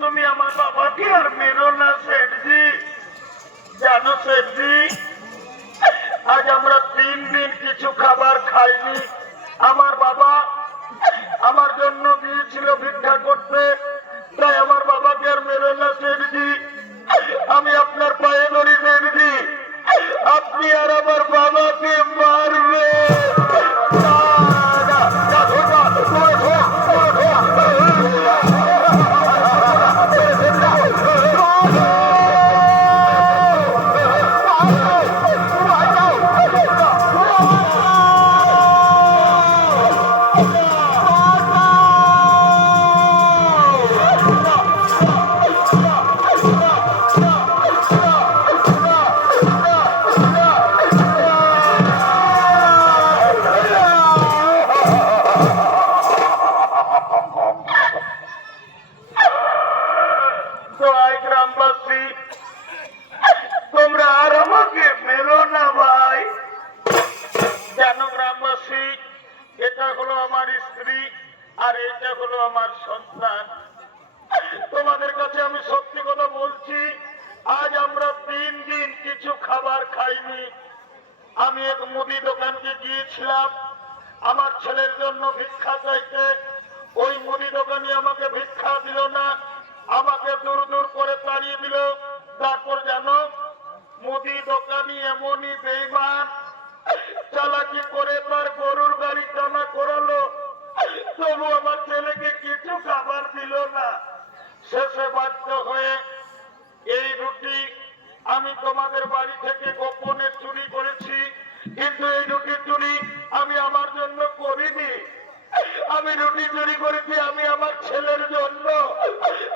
তুমি আমার বাবাকে আর মেরো না সেঠজি। জানো সেঠজি, আজ আমরা 3 দিন কিছু খাবার খাইনি। আমার বাবা আমার জন্য গিয়েছিল ভিক্ষা করতে, তাই আমার বাবাকে আর মেরো না সেঠজি। আমি আপনার পায়ে ধরি সেঠজি, আপনি আর আমার বাবাকে মারবে না। গ্রামবাসী, তোমরা আর আমাকে মেরো না ভাই। জানো গ্রামবাসী, এটা হলো আমার স্ত্রী আর এটা হলো আমার সন্তান। তোমাদের কাছে আমি সত্যি কথা বলছি, আজ আমরা 3 দিন কিছু খাবার খাইনি। আমি এক মুদি দোকানকে গিয়েছিলাম আমার ছেলের জন্য ভিক্ষা চাইতে। ওই মুদি দোকানি আমাকে ভিক্ষা দিল না, আমাকে দূর দূর করে তাড়িয়ে দিল। তারপর জানো, মুদি দোকানি এমনই বেঈমান, চালাকি করে তার গরুর গাড়ি টানা করালো, তবু আমার ছেলেকে কিছু খাবার দিল না। শেষে বাধ্য হয়ে এই রুটি আমি তোমাদের বাড়ি থেকে গোপনে চুরি করেছি, কিন্তু এই রুটি চুরি আমি আমার জন্য করিনি। আমি রুটি চুরি করেছি আমি আমার ছেলের জন্য।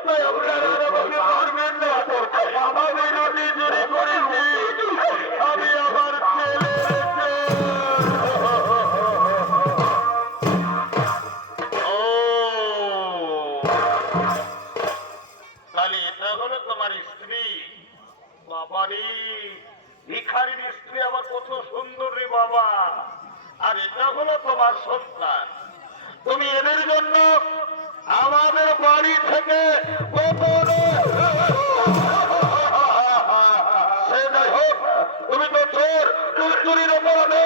তাই আপনারা আমাকে মারবেন না। আমি রুটি চুরি করেছি আমি আমার ছেলের তাহলে এটা হলো তোমার স্ত্রী। বাবারি, ভিখারির স্ত্রী আবার কত সুন্দর রে বাবা। আর এটা হলো তোমার সন্তান। তুমি এদের জন্য আমাদের বাড়ি থেকে তুমি তো চোর, তুমি চুরির অপরাধে।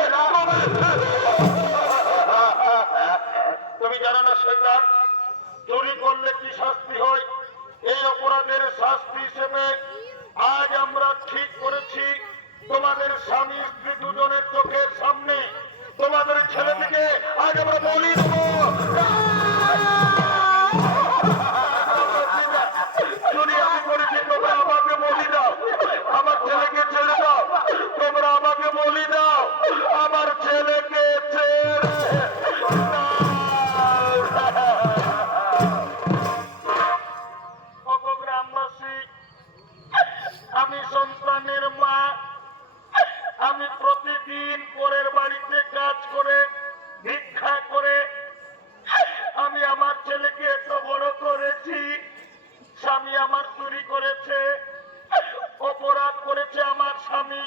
তুমি জানো না শয়তান, চুরি করলে কি শাস্তি হয়? এই অপরাধের শাস্তি হিসেবে আজ আমরা ঠিক করেছি, তোমাদের স্বামী স্ত্রী দুজনের চোখের সামনে তোমাদের ছেলেটিকে আজ আমরা বলি দেবো। চুরি আমি করেছি, তোমরা আমাকে বলি দাও, আমার ছেলেকে ছেড়ে দাও। তোমরা আমাকে বলি দাও, আমার ছেলেকে ছেড়ে গ্রামবাসী, আমি সন্তানের মা। আমি প্রতিদিন পরের বাড়িতে কাজ করে ভিক্ষা করে আমি আমার ছেলেকে এত বড় করেছি। স্বামী আমার চুরি করেছে, অপরাধ করেছে আমার স্বামী।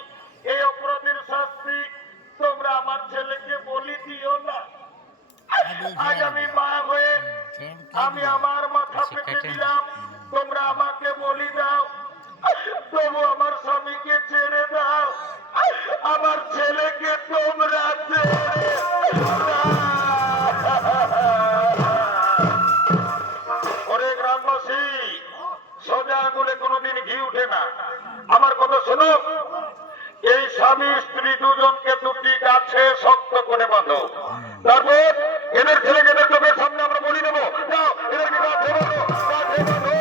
এই অপরাধের শাস্তি তোমরা আমার ছেলেকে বলি দিও না। আজ আমি মা হয়ে আমি আমার মাথা পেতে দিলাম, তোমরা আমাকে বলি দাও, তবু আমার স্বামীকে ছেড়ে দাও, আমার ছেলেকে তোমরা ছেড়ে ওরে গ্রামবাসী, সোজা আঙুলে কোনোদিন ঘি উঠে না। আমার কথা শোনো, এই স্বামী স্ত্রী দুজনকে দুটি গাছে শক্ত করে বাঁধো। তারপর এদের ছেলেকে এদের চোখের সামনে আমরা বলি দেবো, যাও এদেরকে গাছে বাঁধো, গাছে বাঁধো।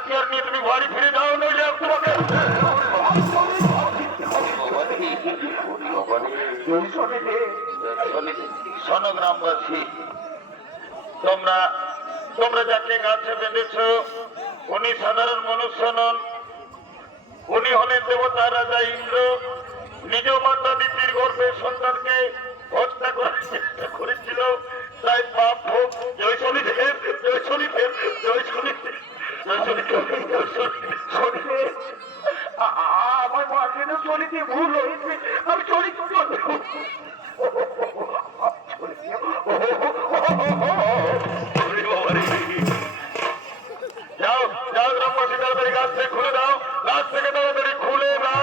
হাতিয়ার নিয়ে তুমি বাড়ি ফিরে যাও, নইলে আমি তোমাকে শোনো গ্রামবাসী, তোমরা তোমরা যাকে গাছে বেঁধেছ উনি সাধারণ মনুষ্য নন, উনি হলেন দেবতা রাজা ইন্দ্র। নিজ মাতা দিদির গর্ভের সন্তানকে হত্যা করার চেষ্টা করেছিল, তাই পাপ ভোগ। জয় শনিদেব, জয় শনিদেব, জয় শনিদেব, জয় শনিদেব, জয় শনিদেব। আমার মাকে না চলিতে ভুল হয়েছে, আমি চলি যাও যাও গ্রামবাসী, তাড়াতাড়ি গাছ থেকে খুলে দাও, গাছ থেকে তাড়াতাড়ি খুলে দাও।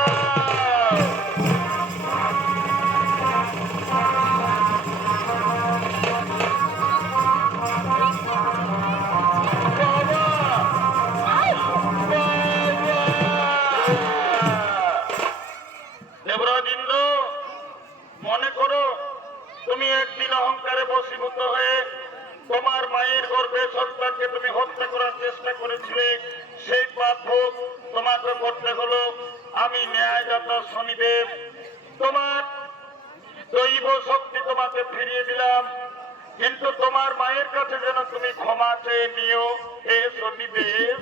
দেবরাজ ইন্দ্র, মনে করো তুমি একদিন অহংকারে বশীভূত হয়ে তোমার মায়ের গর্ভে সন্তানকে তুমি হত্যা করার চেষ্টা করেছিলে, সেই পাপ ভোগ তোমাকে করতে হলো। আমি ন্যায়দাতা শনিদেব তোমার দৈব শক্তি তোমাকে ফিরিয়ে দিলাম, কিন্তু তোমার মায়ের কাছে যেন তুমি ক্ষমা চেয়ে নিও। হে শনিদেব,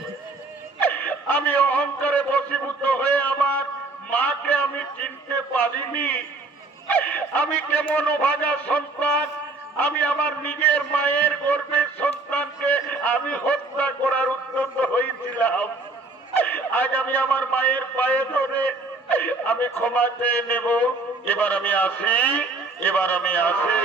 আমি অহংকারে বশীভূত হয়ে আমার মাকে আমি চিনতে পারিনি। আমি কেমন অভাগা সন্তান, আমি আমার নিজের মায়ের গর্ভের সন্তানকে আমি হত্যা করার উদ্যত হয়েছিলাম। আজ আমি আমার মায়ের পায়ে ধরে আমি ক্ষমা চেয়ে নেব। এবার আমি আসি, এবার আমি আসি।